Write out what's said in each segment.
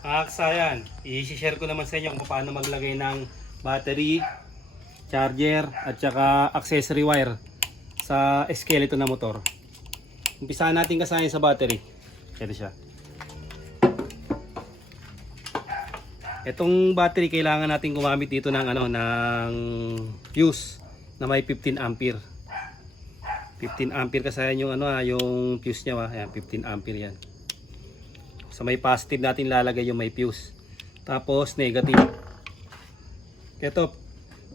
Ayan, i-share ko naman sa inyo kung paano maglagay ng battery, charger at saka accessory wire sa skeleton na motor. Umpisahan natin kasayan sa battery. Ito siya. Itong battery kailangan natin gumamit dito ng ng fuse na may 15 ampere. 15 ampere kasayan yung yung fuse niya, ayan, 15 ampere yan. Sa may positive natin lalagay yung may fuse. Tapos negative. Ito,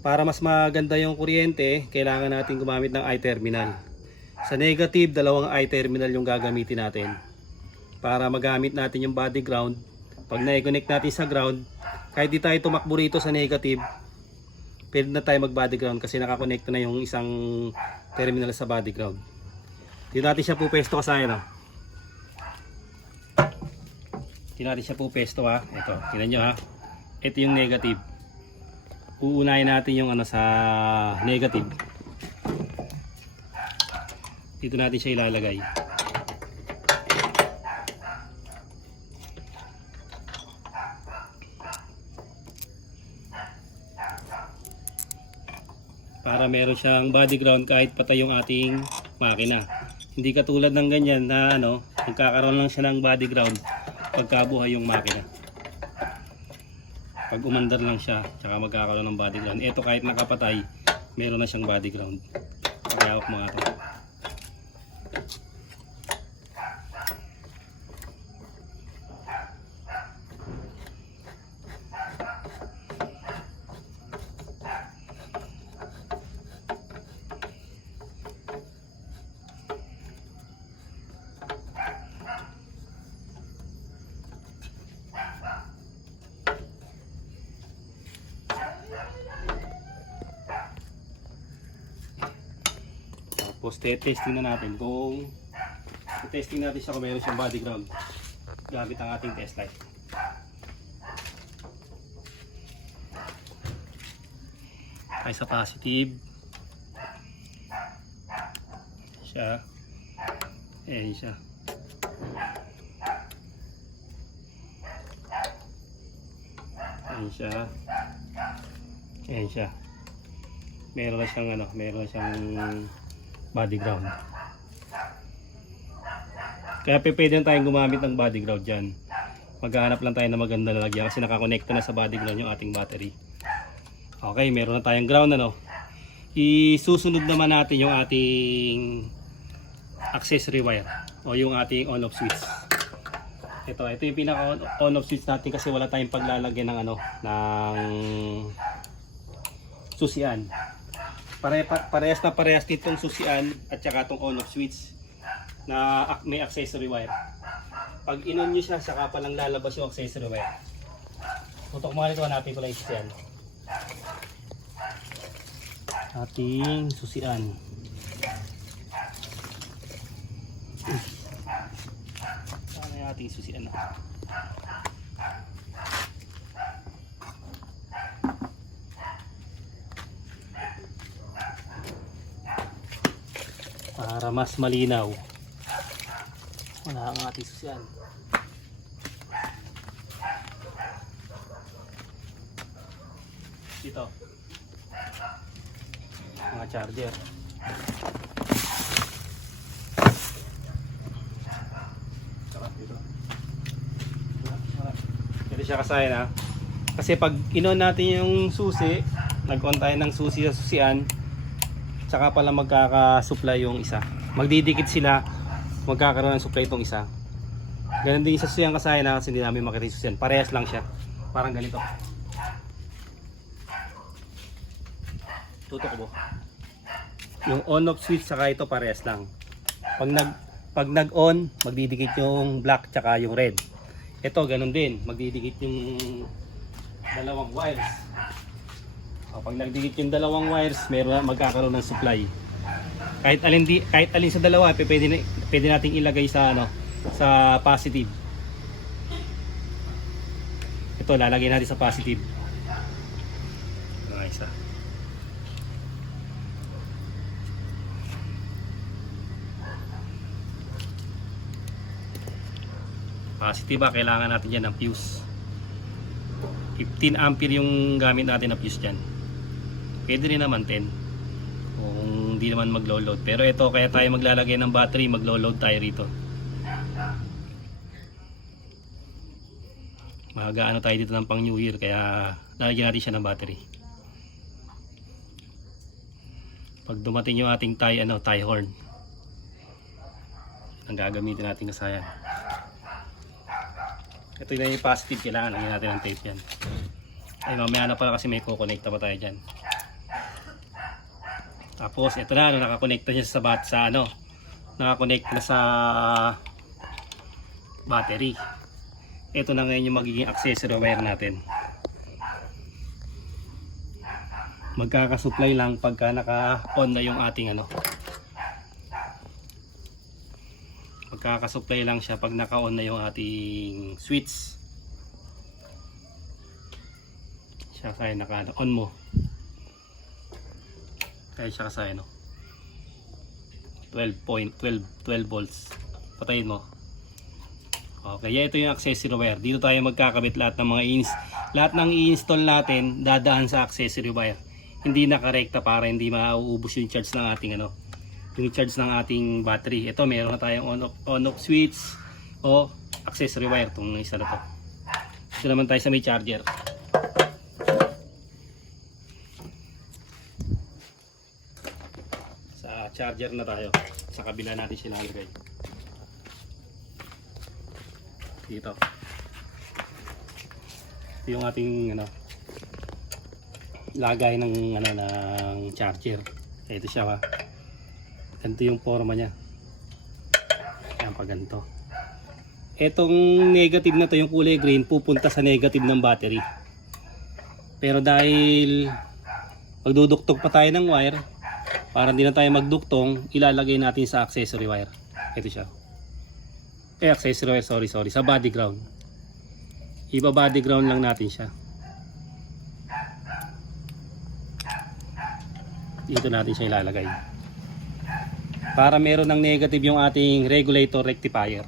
para mas maganda yung kuryente, kailangan natin gumamit ng I-terminal. Sa negative, dalawang I-terminal yung gagamitin natin. Para magamit natin yung body ground. Pag na-connect natin sa ground, kahit di tayo tumakbo rito sa negative, pwede na tayo mag body ground kasi nakakonekta na yung isang terminal sa body ground. Dito natin siya pupesto kasayan. Dito natin siya pupesto Ito, tingnan nyo Ito yung negative. Uunahin natin yung sa negative. Dito natin siya ilalagay. Para meron siyang body ground kahit patay yung ating makina. Hindi katulad ng ganyan na magkakaroon lang siya ng body ground pagkabuhay yung makina. Pag umandar lang siya, tsaka magkakaroon ng body ground. Ito kahit nakapatay, meron na siyang body ground. Pagkawak mga ito. Tapos testing na natin kung testing natin siya kung meron siyang body ground gamit ang ating test light. Ay sa positive siya. Ayan siya. Ayan siya. Ayan siya. Meron na siyang meron na siyang body ground. Kaya pwede na tayong gumamit ng body ground dyan. Maghahanap lang tayo na maganda na lagyan kasi nakakonekta na sa body ground yung ating battery. Okay, meron na tayong ground Isusunod naman natin yung ating accessory wire o yung ating on off switch. Ito yung pinaka on off switch natin kasi wala tayong paglalagyan ng susian. Parehas nitong susian at saka itong on off switch na may accessory wire. Pag in-on nyo siya, saka pa lang lalabas yung accessory wire. Tutok mo nito, hanapin ko lang yung susian. Ating susian. Saan yung ating susian para mas malinaw. Wala ang ating susian. Dito mga charger. Ito siya kasayan kasi pag in-on natin yung susi, nag-on tayo ng susi sa susian, saka pala magkaka-supply yung isa. Magdidikit sila, magkakaroon ng supply itong isa. Ganun din sa susian kasayan kasi hindi namin makita yung susian. Parehas lang siya. Parang ganito. Tutok mo. Yung on off switch saka ito parehas lang. Pag nag-on, magdidikit yung black tsaka yung red. Ito ganun din, magdidikit yung dalawang wires. Pag nagdikit yung dalawang wires, magkakaroon ng supply. Kahit alin sa dalawa, pwede nating ilagay sa sa positive. Ito lalagay natin sa positive. Isa. Positive kailangan natin yan ng fuse. 15 ampere yung gamit natin na fuse dyan. Pwede rin naman 10 kung hindi naman maglo-load. Pero ito, kaya tayo maglalagay ng battery, maglo-load tayo rito. Mag-ano tayo dito ng pang New Year, kaya lalagyan natin siya ng battery. Pag dumating yung ating tie horn, ang gagamitin natin kasayan. Ito yung positive, kailangan lagyan natin ng tape yan. Ay, mamaya na pala kasi may kukonekta pa tayo dyan. Tapos ito na, nakakonekta niya sa nakakonekta na sa battery. Ito na ngayon yung magiging accessory wire natin. Magkakasupply lang pagka naka-on na yung ating Magkakasupply lang siya pag naka-on na yung ating switch. Siya kasi naka-on mo. Kaya siya kasi 12 volts. Patayin mo. Okay, ito yung accessory wire. Dito tayo magkakabit lahat ng lahat ng i-install natin dadaan sa accessory wire. Hindi nakarekta para hindi mauubos yung charge ng ating yung charge ng ating battery. Ito meron na tayong on-off switch o accessory wire tong isa na to. Ito naman tayo sa may charger. Sa charger na tayo. Sa kabila natin sila ilagay. Dito. Ito yung ating lagay ng ng charger. Ito siya ganito yung forma niya. Ayan pa ganito. Etong negative na to, yung kulay green, pupunta sa negative ng battery. Pero dahil magduduktok pa tayo ng wire, para hindi na tayo magduktong, ilalagay natin sa accessory wire. Ito siya. Accessory wire, sorry, sa body ground. Iba body ground lang natin siya. Dito natin siya ilalagay. Para meron ng negative yung ating regulator rectifier.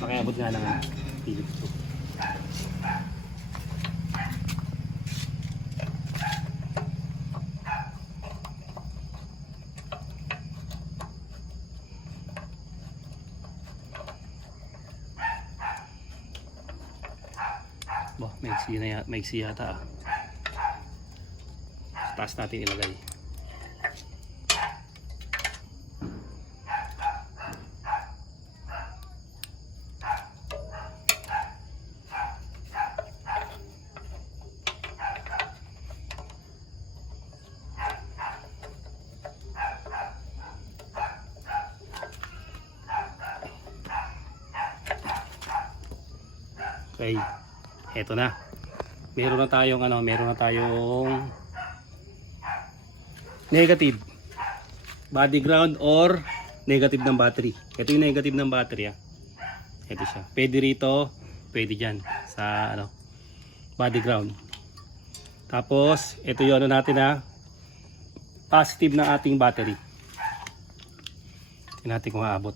Pakiabot nga lang Philips 2. Maiksi yata. Taas natin ilagay. Okay, eto na. Meron na tayong negative body ground or negative ng battery. Ito yung negative ng battery Ito siya. Pwede rito, pwede diyan sa body ground. Tapos ito yung natin positive ng ating battery. Tingnan natin kung aabot.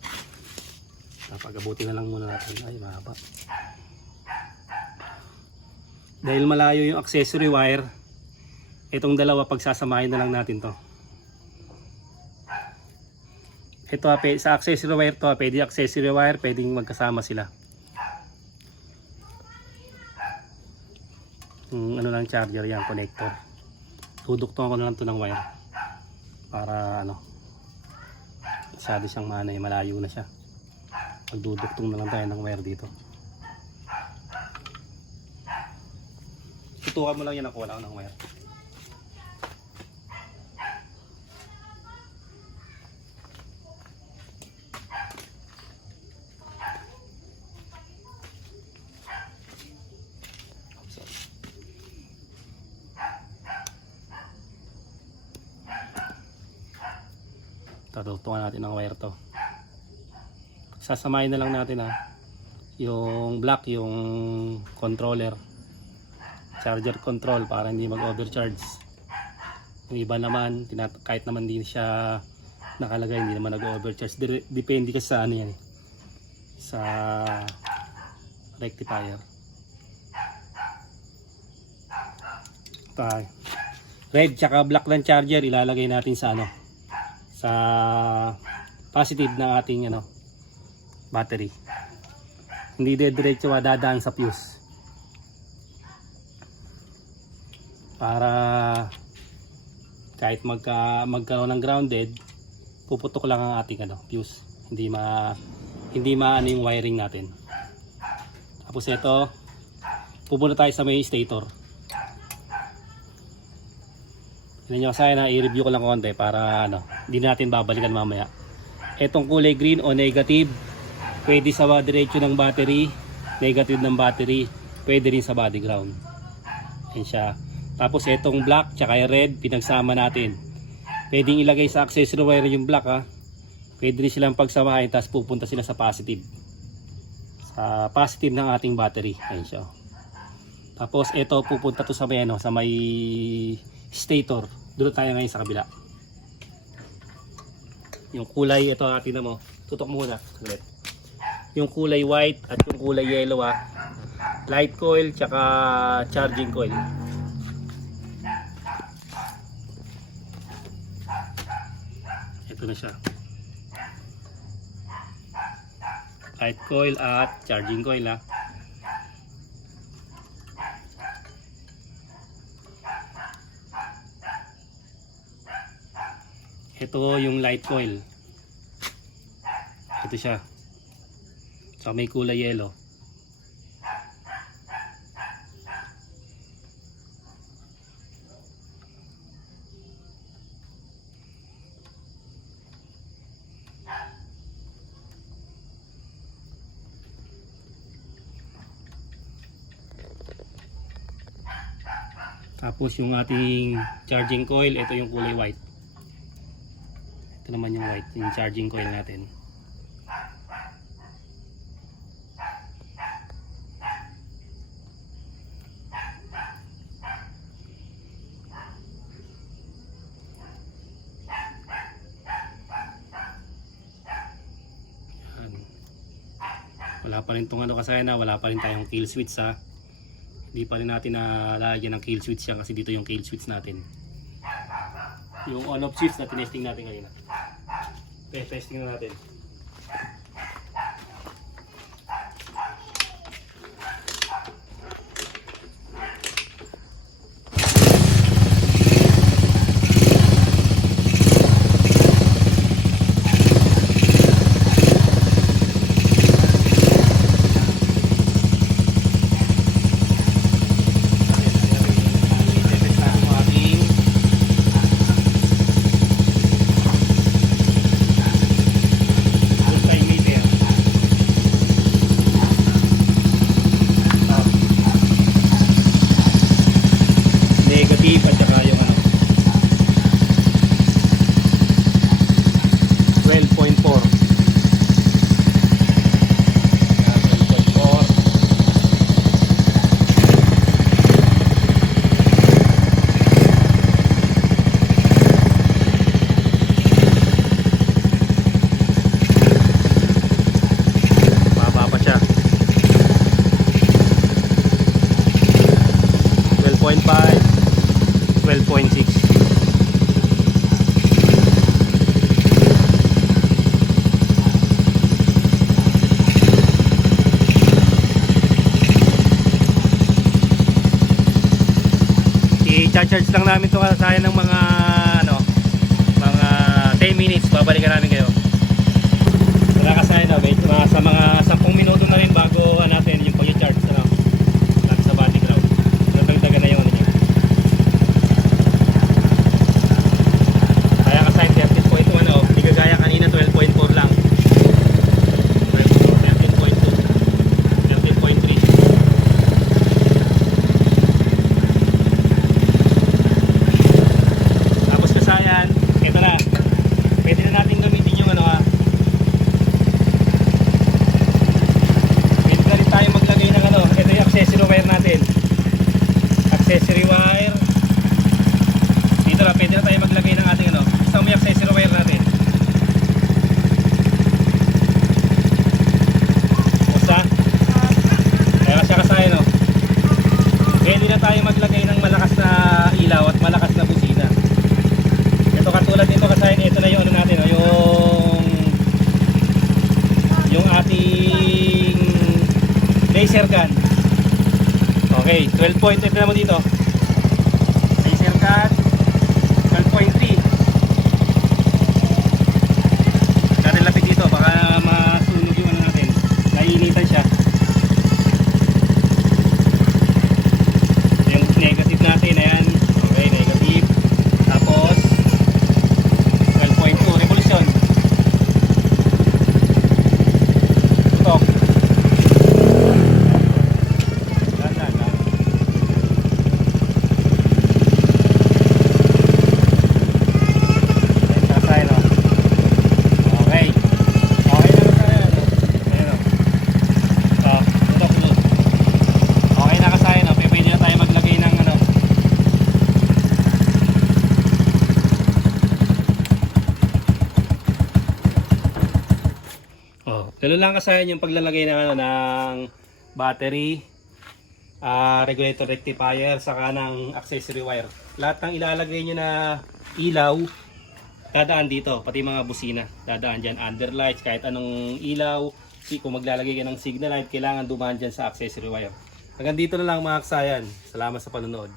Pag-abutin na lang muna natin. Ay, mahaba. Dahil malayo yung accessory wire, itong dalawa pagsasamahin na lang natin to. Ito sa accessory wire to, pwede accessory wire, pwedeng magkasama sila. Lang charger yan, connector. Duduktungan ko na lang to ng wire. Para masyado siyang malayo na siya. Magduduktong na lang tayo ng wire dito. Tutukan mo lang yan ako, wala ko ng wire. Tutukan natin ng wire to. Sasamahin na lang natin yung black, yung controller, charger control, para hindi mag-overcharge. Yung iba naman, kahit naman din siya nakalagay, hindi naman nag-overcharge. Depende kasi sa sa rectifier. Tayo. Red tsaka black ng charger ilalagay natin sa ano, sa positive ng ating ano, battery. Hindi diretso dadaan sa fuse. Para kahit magkaroon ng grounded, puputok lang ang ating ano, fuse. Hindi maano yung wiring natin. Tapos ito, pupunta tayo sa may stator. Hindi nyo kasi na i-review ko lang konti para ano, hindi natin babalikan mamaya. Etong kulay green o negative, pwede sa diretso ng battery, negative ng battery, pwede rin sa body ground. Yan siya. Tapos etong black tsaka red, pinagsama natin. Pwedeng ilagay sa accessory wire yung black ha. Pwede rin silang pagsamahin, tapos pupunta sila sa positive. Sa positive ng ating battery. Yan siya. Tapos ito pupunta to sa may ano, sa may stator. Doon tayo ngayon sa kabila. Yung kulay, ito atin na mo. Tutok muna. Yung kulay white at yung kulay yellow ha. Light coil tsaka charging coil. Ito na siya. Light coil at charging coil ha. Ito yung light coil. Ito siya. So may kulay yellow. Tapos yung ating charging coil, ito yung kulay white. Ito naman yung white, yung charging coil natin. Wala pa rin itong ano kasi na, wala pa rin tayong kill switch ha. Hindi pa rin natin nalagyan ng kill switch yan kasi dito yung kill switch natin. Yung on off switch na tinesting natin kanina. Okay, testing na natin. Negative at saka yung ano 12.4. Baba pa siya. 12.5, 12.6. I-charge lang namin ito sayang ng mga ano, mga 10 minutes, babalikan namin kayo. Wala kasi na, sa mga 10 minuto na rin bago natin yung pag-charge ano, sa body ground. Natagdagan na yung ano niya. Kaya kasi 13.2 ano, hindi kagaya kanina 12.4 lang. 13.2, 13.3. Tapos kasayan, ito na. Pwede na natin gamitin yung ano ha. Pwede na rin tayo maglagay ng ano, ito yung accessory wire natin. Accessory wire. Dito na, pwede na tayo maglagay ng ating ano, isang may accessory wire natin. Basta? Kaya siya kasaya no. Pwede na tayo maglagay ng malakas na ito na yung ano natin, oh, yung ating laser gun. Okay, 12 point. Ito naman dito. Laser gun 12.3. Natin lapit dito, baka masunog yung ano natin. Naiinitan siya. Yung negative natin, ayan. Okay, negative. Tapos 12.2 revolution. Tutok. Dahan. Ayan, kasay, no? Okay. Okay na kasay. Ayan, no? Tutok, no? Okay na kasay, no? Pwede na tayo maglagay ng ano. Ganun lang kasayan yung paglalagay ng, ano, ng battery, regulator rectifier, saka ng accessory wire. Lahat ng ilalagay nyo na ilaw, dadaan dito, pati mga busina. Dadaan dyan, underlights, kahit anong ilaw. Kung maglalagay ka ng signal light, kailangan dumaan dyan sa accessory wire. Hanggang dito na lang mga kasayan. Salamat sa panonood.